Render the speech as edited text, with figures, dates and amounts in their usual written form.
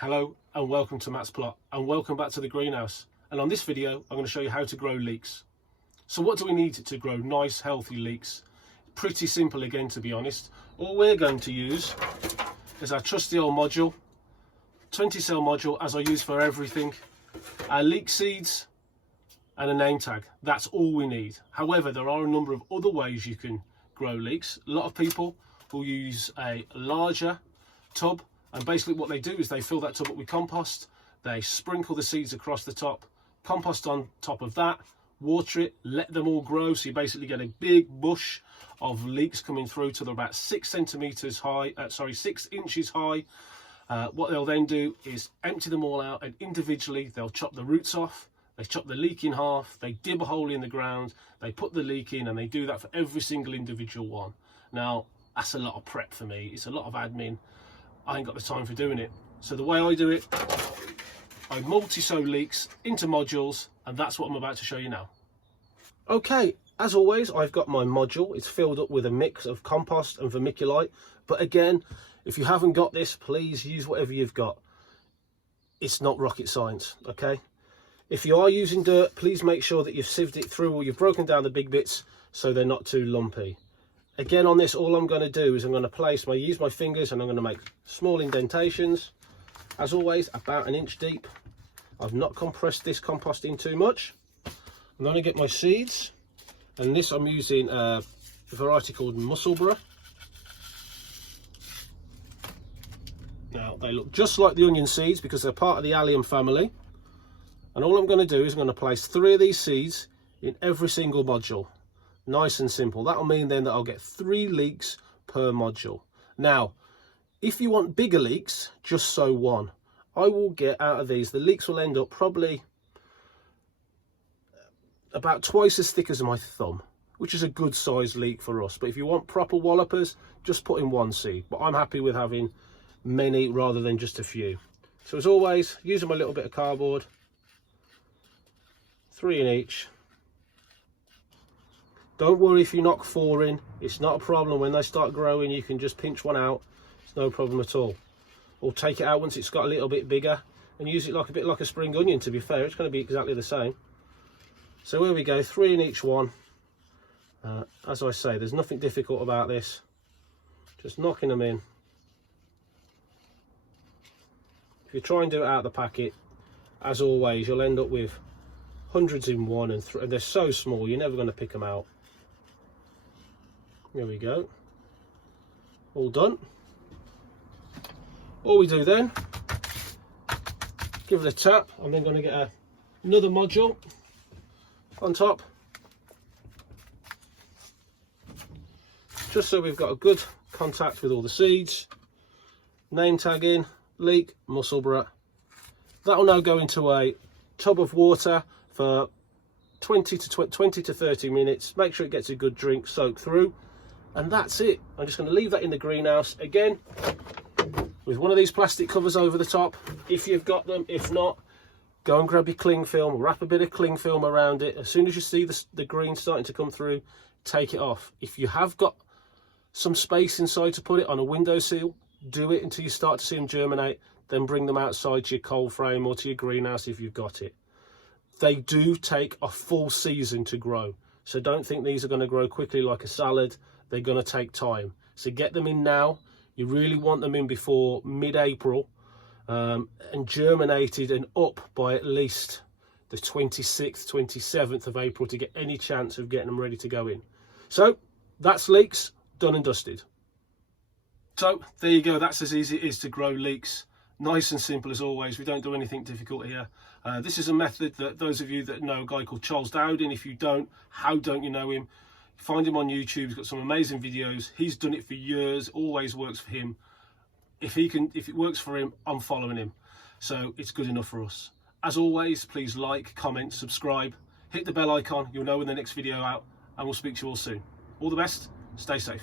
Hello and welcome to Matt's Plot, and welcome back to the greenhouse. And on this video I'm going to show you how to grow leeks. So what do we need to grow nice healthy leeks? Pretty simple again, to be honest. All we're going to use is our trusty old module, 20 cell module, as I use for everything, our leek seeds and a name tag. That's all we need. However, there are a number of other ways you can grow leeks. A lot of people will use a larger tub, and basically what they do is they fill that tub up with compost, they sprinkle the seeds across the top, compost on top of that, water it, let them all grow, so you basically get a big bush of leeks coming through till they're about 6 inches high. What they'll then do is empty them all out, and individually they'll chop the roots off, they chop the leek in half, they dib a hole in the ground, they put the leek in, and they do that for every single individual one. Now that's a lot of prep for me, it's a lot of admin. I ain't got the time for doing it. So the way I do it, I multi-sow leeks into modules, and that's what I'm about to show you now. Okay, as always, I've got my module. It's filled up with a mix of compost and vermiculite. But again, if you haven't got this, please use whatever you've got. It's not rocket science, okay? If you are using dirt, please make sure that you've sieved it through, or you've broken down the big bits so they're not too lumpy. Again, on this, all I'm going to do is I'm going to use my fingers, and I'm going to make small indentations. As always, about 1 inch deep. I've not compressed this compost in too much. I'm going to get my seeds, and this I'm using a variety called Musselburgh. Now, they look just like the onion seeds because they're part of the allium family. And all I'm going to do is I'm going to place 3 of these seeds in every single module. Nice and simple. That'll mean then that I'll get 3 leeks per module. Now, if you want bigger leeks, just sow 1. I will get out of these, the leeks will end up probably about twice as thick as my thumb, which is a good sized leek for us. But if you want proper wallopers, just put in 1 seed. But I'm happy with having many rather than just a few. So as always, using my little bit of cardboard, 3 in each. Don't worry if you knock 4 in, it's not a problem. When they start growing, you can just pinch 1 out, it's no problem at all. Or take it out once it's got a little bit bigger and use it like a bit like a spring onion. To be fair, it's going to be exactly the same. So here we go, 3 in each one. As I say, there's nothing difficult about this, just knocking them in. If you try and do it out of the packet, as always, you'll end up with hundreds in one, and they're so small you're never going to pick them out. There we go, all done. All we do then, give it a tap. I'm then going to get another module on top, just so we've got a good contact with all the seeds. Name tag in, leek, Musselburgh. That will now go into a tub of water for 20 to 30 minutes. Make sure it gets a good drink, soak through, and that's it. I'm just going to leave that in the greenhouse again with one of these plastic covers over the top if you've got them. If not, go and grab your cling film, wrap a bit of cling film around it. As soon as you see the green starting to come through, take it off. If you have got some space inside to put it on a windowsill, do it until you start to see them germinate, then bring them outside to your cold frame or to your greenhouse if you've got it. They do take a full season to grow, so don't think these are going to grow quickly like a salad. They're going to take time, so get them in now. You really want them in before mid-April, and germinated and up by at least the 26th, 27th of April to get any chance of getting them ready to go in. So that's leeks done and dusted. So there you go, that's as easy it is to grow leeks. Nice and simple as always. We don't do anything difficult here. This is a method that those of you that know a guy called Charles Dowding, if you don't, how don't you know him? Find him on YouTube, he's got some amazing videos. He's done it for years, always works for him. If it works for him, I'm following him. So it's good enough for us. As always, please like, comment, subscribe, hit the bell icon, you'll know when the next video out, and we'll speak to you all soon. All the best, stay safe.